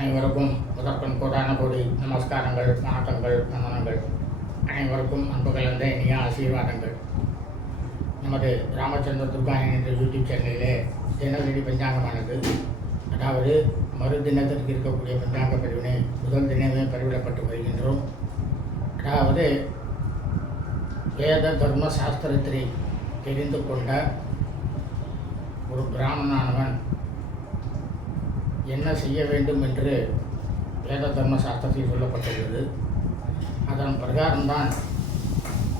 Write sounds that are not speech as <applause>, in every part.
அனைவருக்கும் முதற்கண் கோடான கோடி நமஸ்காரங்கள் வணக்கங்கள் நமனங்கள். அனைவருக்கும் அன்பு கலந்த இனிய ஆசீர்வாதங்கள். நமது ராமச்சந்திர துர்காயன் என்ற யூடியூப் சேனலிலே தினசரி பஞ்சாங்கமானது அதாவது மறு தினத்திற்கு இருக்கக்கூடிய பஞ்சாங்க பதிவினை முதல் தினமே பதிவிடப்பட்டு வருகின்றோம். அதாவது வேத தர்ம சாஸ்திரத்தை தெரிந்து கொண்ட ஒரு பிராமணானவன் என்ன செய்ய வேண்டும் என்று வேத தர்ம சாஸ்திரத்தில் சொல்லப்பட்டுள்ளது. அதன் பிரகாரம்தான்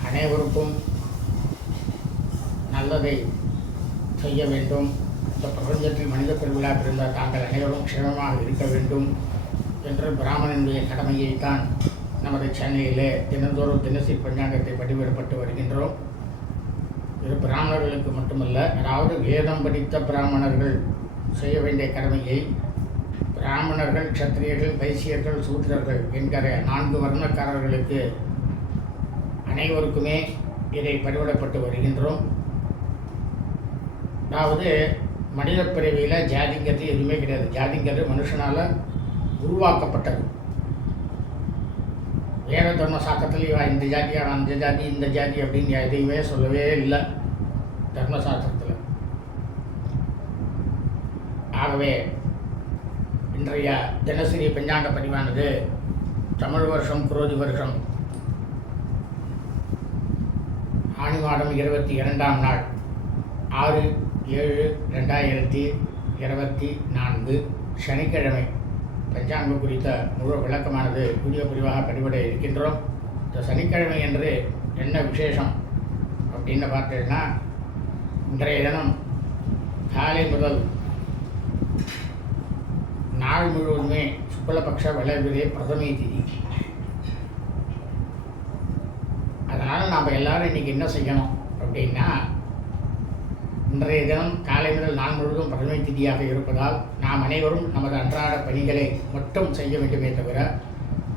அனைவருக்கும் நல்லதை செய்ய வேண்டும். இந்த பிரபஞ்சத்தில் மனித பெருவிழா பிறந்த தாங்கள் அனைவரும் க்ஷேமமாக இருக்க வேண்டும் என்று பிராமணனுடைய கடமையைத்தான் நமது சென்னையிலே தினந்தோறும் தினசரி பஞ்சாங்கத்தை பதிவிடப்பட்டு வருகின்றோம். இது பிராமணர்களுக்கு மட்டுமல்ல அதாவது வேதம் படித்த பிராமணர்கள் செய்ய வேண்டிய கடமையை பிராமணர்கள் க்ஷத்திரியர்கள் வைசியர்கள் சூத்திரர்கள் என்கிற நான்கு வர்ணக்காரர்களுக்கு அனைவருக்குமே இதை பறிவிடப்பட்டு வருகின்றோம். அதாவது மனித பிறவியில் ஜாதிங்கிறது எதுவுமே கிடையாது. ஜாதிங்கிறது மனுஷனால் உருவாக்கப்பட்டது. வேத தர்ம சாஸ்திரத்தில் இந்த ஜாதி அந்த ஜாதி இந்த ஜாதி அப்படின்னு எதையுமே சொல்லவே இல்லை தர்மசாஸ்திரத்தில் ஆகவே இன்றைய தினசரி பஞ்சாங்க பதிவானது தமிழ் வருஷம் குரோதி வருஷம். ஆணி மாதம் இருபத்தி இரண்டாம் நாள். ஆறு ஏழு ரெண்டாயிரத்தி இருபத்தி நான்கு சனிக்கிழமை. பஞ்சாங்கம் குறித்த முழு விளக்கமானது வீடியோ பிரிவாக பதிவிட இருக்கின்றோம். இந்த சனிக்கிழமை என்று என்ன விசேஷம் அப்படின்னு பார்த்தீங்கன்னா இன்றைய தினம் காலை முதல் நாள் முழுவதுமே சுக்லபக்ஷ வளர்விலே பிரதமை திதி. அதனால் நாம் எல்லாரும் இன்றைக்கி என்ன செய்யணும் அப்படின்னா இன்றைய தினம் காலை முதல் நாள் முழுவதும் பிரதமை திதியாக இருப்பதால் நாம் அனைவரும் நமது அன்றாட பணிகளை மட்டும் செய்ய வேண்டுமே தவிர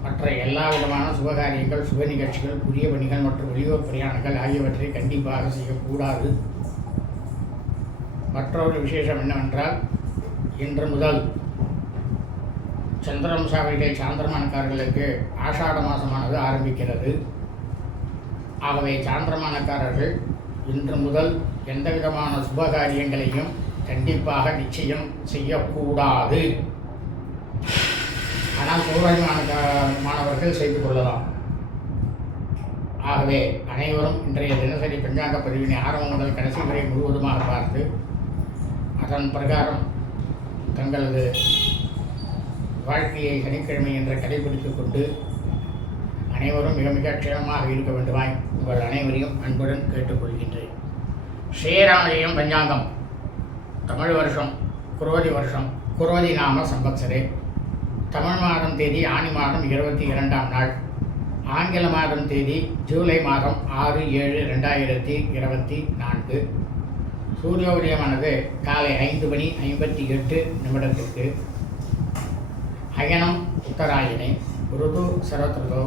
மற்ற எல்லா விதமான சுபகாரியங்கள் சுப நிகழ்ச்சிகள் புதிய பணிகள் மற்றும் வெளியூர் பிரயாணங்கள் ஆகியவற்றை கண்டிப்பாக செய்யக்கூடாது. மற்றொரு விசேஷம் என்னவென்றால் இன்று முதல் சந்திரவம்சாவளிகளை சாந்திரமானக்காரர்களுக்கு ஆஷாட மாதமானது ஆரம்பிக்கிறது. ஆகவே சாந்திரமானக்காரர்கள் இன்று முதல் எந்த விதமான சுபகாரியங்களையும் கண்டிப்பாக நிச்சயம் செய்யக்கூடாது. ஆனால் சௌகரியமான மாணவர்கள் செய்து கொள்ளலாம். ஆகவே அனைவரும் இன்றைய தினசரி பஞ்சாங்க பதிவினை ஆரம்பம் முதல் கடைசி வரை முழுவதுமாக பார்த்து அதன் பிரகாரம் தங்களது வாழ்க்கையை சனிக்கிழமை என்ற கடைபிடித்துக் கொண்டு அனைவரும் மிக மிக க்ஷேமமாக இருக்க வேண்டுமாய் உங்கள் அனைவரையும் அன்புடன் கேட்டுக்கொள்கின்றேன். ஸ்ரீராமஜெயம் பஞ்சாங்கம். தமிழ் வருஷம் குரோதி வருஷம் குரோதி நாம சம்பத்சரே தமிழ் மாதம் தேதி ஆணி மாதம் இருபத்தி இரண்டாம் நாள். ஆங்கில மாதம் தேதி ஜூலை மாதம் ஆறு ஏழு ரெண்டாயிரத்தி இருபத்தி நான்கு. சூரிய உதயமானது காலை ஐந்து மணி ஐம்பத்தி எட்டு நிமிடத்திற்கு. அயனம் உத்தராயணே ருது சரத்ருதோ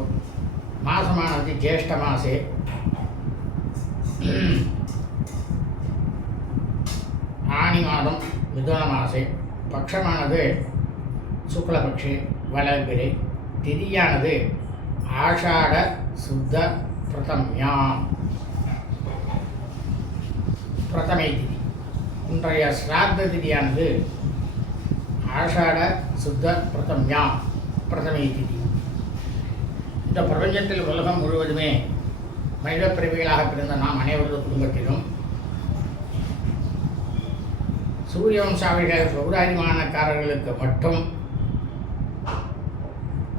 மாசமானது ஜேஷ்ட மாசே ஆணி மாதம் மிதுன மாசே பட்சமானது சுக்லபக்ஷே வளர்பிறை திதியானது ஆஷாட சுத்த பிரதம்யாம் பிரதமை திதி இன்றைய ஸ்ராத்த திதியானது ஆஷாட சுத்த பிரதம்யா பிரதமை திதி இந்த பிரபஞ்சத்தில் உலகம் முழுவதுமே மனித பிறவிகளாக பிறந்த நாம் அனைவரது குடும்பத்திலும் சூரிய வம்சாவிகள் சௌராரிமானக்காரர்களுக்கு மட்டும்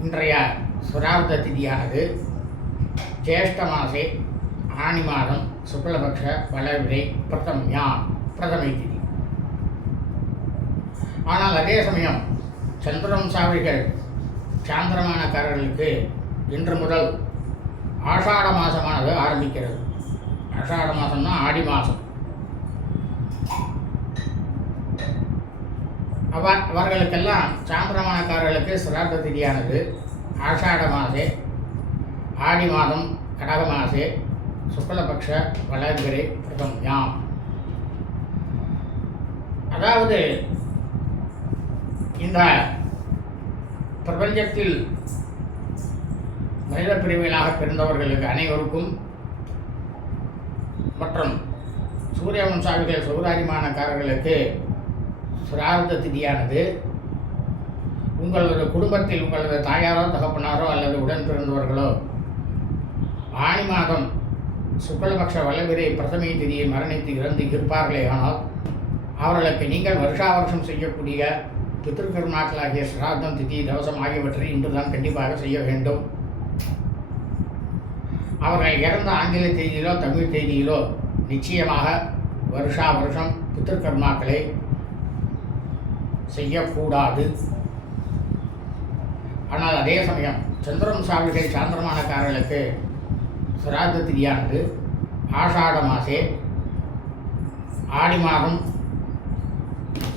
இன்றைய சுரார்த்த திதியானது ஜேஷ்ட மாசே ஆணி மாதம் சுக்லபக்ஷ வளவிரை பிரதம்யா பிரதமை திதி ஆனால் அதே சமயம் சந்திரவம்சாவிகள் சாந்திரமானக்காரர்களுக்கு இன்று முதல் ஆஷாட மாதமானது ஆரம்பிக்கிறது. ஆஷாட மாதம்னா ஆடி மாதம் அவ அவர்களுக்கெல்லாம் சாந்திரமானக்காரர்களுக்கு சிராத்த திதியானது ஆஷாட மாதே ஆடி மாதம் கடக மாசே சுக்லபக்ஷ வளர்கிறே பிரதம் யாம். அதாவது இந்த பிரபஞ்சத்தில் மனித பிரிவிலாக பிறந்தவர்களுக்கு அனைவருக்கும் மற்றும் சூரிய வம்சாவிகள் சௌராஜிமானக்காரர்களுக்கு சிரார்த்த திதியானது. உங்களது குடும்பத்தில் உங்களது தாயாரோ தகப்பனாரோ அல்லது உடன் பிறந்தவர்களோ ஆணி மாதம் சுக்லபக்ஷ வல்லவிரை பிரதமை திதியை மரணித்து இறந்து இருப்பார்களே ஆனால் அவர்களுக்கு நீங்கள் வருஷா வருஷம் செய்யக்கூடிய பித்திருக்கர்மாக்களாகிய சிராதம் திதி தவசம் ஆகியவற்றை இன்றுதான் கண்டிப்பாக செய்ய வேண்டும். அவர்கள் இறந்த ஆங்கில தேதியிலோ தமிழ் தேதியிலோ நிச்சயமாக வருஷா வருஷம் பித்திருக்கர்மாக்களை செய்யக்கூடாது. ஆனால் அதே சமயம் சந்திரம் சார்பிகை சாந்திரமானக்காரர்களுக்கு சிராத திதியானது ஆஷாட மாசே ஆடி மாதம்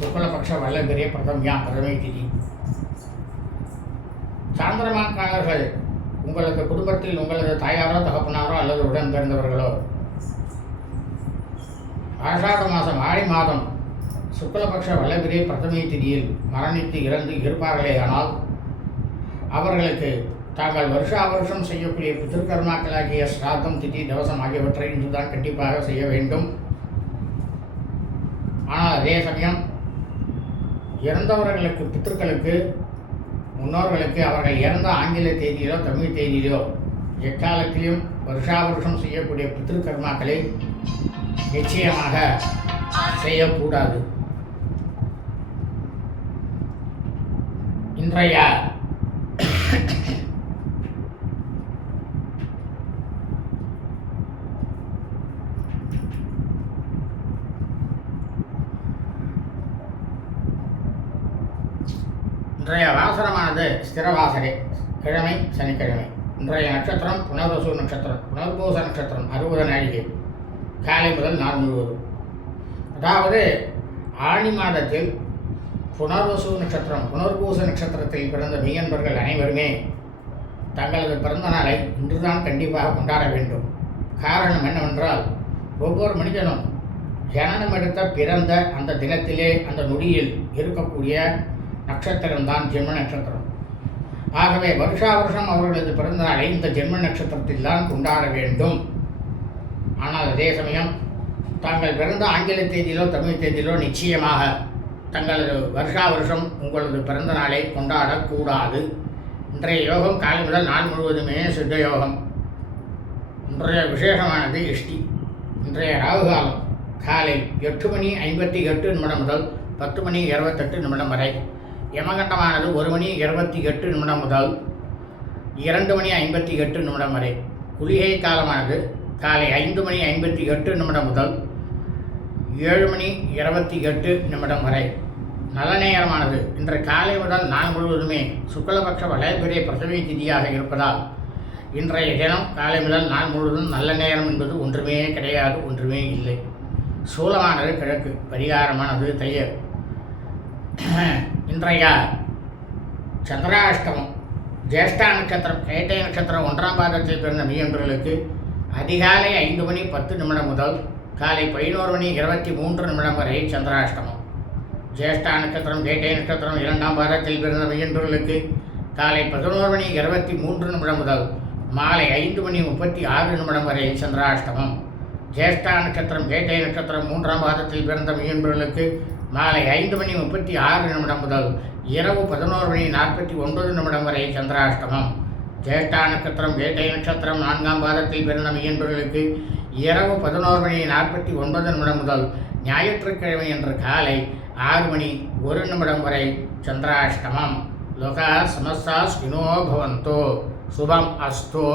சுக்லபக்ஷ வல்லபிரிய பிரதம்யா பிரதமை திதி சாந்திரமாக்காரர்கள் உங்களது குடும்பத்தில் உங்களது தாயாரோ தகப்பனாரோ அல்லது உடன் பிறந்தவர்களோ ஆஷாட மாதம் ஆடி மாதம் சுக்லபக்ஷ வல்லபிரிய பிரதமை திதியில் மரணித்து இறந்து இருப்பார்களே ஆனால் அவர்களுக்கு தாங்கள் வருஷா வருஷம் செய்யக்கூடிய பித்திருக்கர்மாக்களாகிய சிராத்தம் திதி தவசம் ஆகியவற்றை இன்றுதான் கண்டிப்பாக செய்ய வேண்டும். ஆனால் அதே சமயம் இறந்தவர்களுக்கு பித்தர்களுக்கு முன்னோர்களுக்கு அவர்கள் இறந்த ஆங்கில தேதியிலோ தமிழ் தேதியிலோ எக்காலத்திலும் வருஷாவருஷம் செய்யக்கூடிய பித்திருக்கர்மாக்களை நிச்சயமாக செய்யக்கூடாது. இன்றைய இன்றைய வாசனமானது ஸ்திரவாசரே கிழமை சனிக்கிழமை. இன்றைய நட்சத்திரம் புனர்வசு நட்சத்திரம் புனர்பூச நட்சத்திரம் அறுபது நாழிகை காலை முதல் நாள் முழுவதும். அதாவது ஆணி மாதத்தில் புனர்வசு நட்சத்திரம் புனர்பூச நட்சத்திரத்தில் பிறந்த மெய்யன்பர்கள் அனைவருமே தங்களது பிறந்த நாளை இன்றுதான் கண்டிப்பாக கொண்டாட வேண்டும். காரணம் என்னவென்றால் ஒவ்வொரு மனிதனும் ஜனனம் எடுத்த பிறந்த அந்த தினத்திலே அந்த நொடியில் இருக்கக்கூடிய நட்சத்திரம்தான் ஜென்ம நட்சத்திரம். ஆகவே வருஷா வருஷம் அவர்களது பிறந்தநாளை இந்த ஜென்ம நட்சத்திரத்தில் தான் கொண்டாட வேண்டும். ஆனால் அதே சமயம் தாங்கள் பிறந்த ஆங்கில தேதியிலோ தமிழ் தேதியிலோ நிச்சயமாக தங்களது வருஷா வருஷம் உங்களது பிறந்த நாளை கொண்டாடக்கூடாது. இன்றைய யோகம் காலை முதல் நாள் முழுவதுமே சித்த யோகம் இன்றைய விசேஷமானது இஷ்டி. இன்றைய ராகு காலம் காலை எட்டு மணி ஐம்பத்தி எட்டு நிமிடம் முதல் பத்து மணி இருபத்தெட்டு நிமிடம் வரை. யமகண்டமானது ஒரு மணி இருபத்தி எட்டு நிமிடம் முதல் இரண்டு மணி ஐம்பத்தி எட்டு நிமிடம் வரை. குளிகை காலமானது காலை ஐந்து மணி ஐம்பத்தி எட்டு நிமிடம் முதல் ஏழு மணி இருபத்தி எட்டு நிமிடம் வரை. நல்ல நேரமானது. இன்று காலை முதல் நாள் முழுவதுமே சுக்லபக்ஷ வளையபெரிய பிரசவி திதியாக இருப்பதால் இன்றைய தினம் காலை முதல் நாள் முழுவதும் நல்ல நேரம் என்பது ஒன்றுமே கிடையாது ஒன்றுமே இல்லை. சூலமானது கிழக்கு. பரிகாரமானது தையல் <coughs> இன்றைய சந்திராஷ்டமம். ஜேஷ்டா நட்சத்திரம் கேட்டை நட்சத்திரம் ஒன்றாம் பாதத்தில் பிறந்த மீன்பர்களுக்கு அதிகாலை ஐந்து மணி பத்து நிமிடம் முதல் காலை பதினோரு மணி இருபத்தி மூன்று நிமிடம் வரை சந்திராஷ்டமம். ஜேஷ்டா நட்சத்திரம் கேட்டை நட்சத்திரம் இரண்டாம் பாதத்தில் பிறந்த மீன்பர்களுக்கு காலை பதினோரு மணி இருபத்தி மூன்று நிமிடம் முதல் மாலை ஐந்து மணி முப்பத்தி ஆறு நிமிடம் வரை சந்திராஷ்டமம். ஜேஷ்டா நட்சத்திரம் கேட்டை நட்சத்திரம் மூன்றாம் பாதத்தில் பிறந்த மீன்பர்களுக்கு மாலை ஐந்து மணி முப்பத்தி ஆறு நிமிடம் முதல் இரவு பதினோரு மணி நாற்பத்தி ஒன்பது நிமிடம் வரை சந்திராஷ்டமம். ஜேஷ்டா நட்சத்திரம் வேட்டை நட்சத்திரம் நான்காம் பாதத்தில் பிறந்த மீன்பர்களுக்கு இரவு பதினோரு மணி நாற்பத்தி ஒன்பது நிமிடம் முதல் ஞாயிற்றுக்கிழமை என்ற காலை ஆறு மணி ஒரு நிமிடம் வரை சந்திராஷ்டமம். லோகா சமஸ்தா ஸ்வினோ பவந்தோ. சுபம் அஸ்தோ.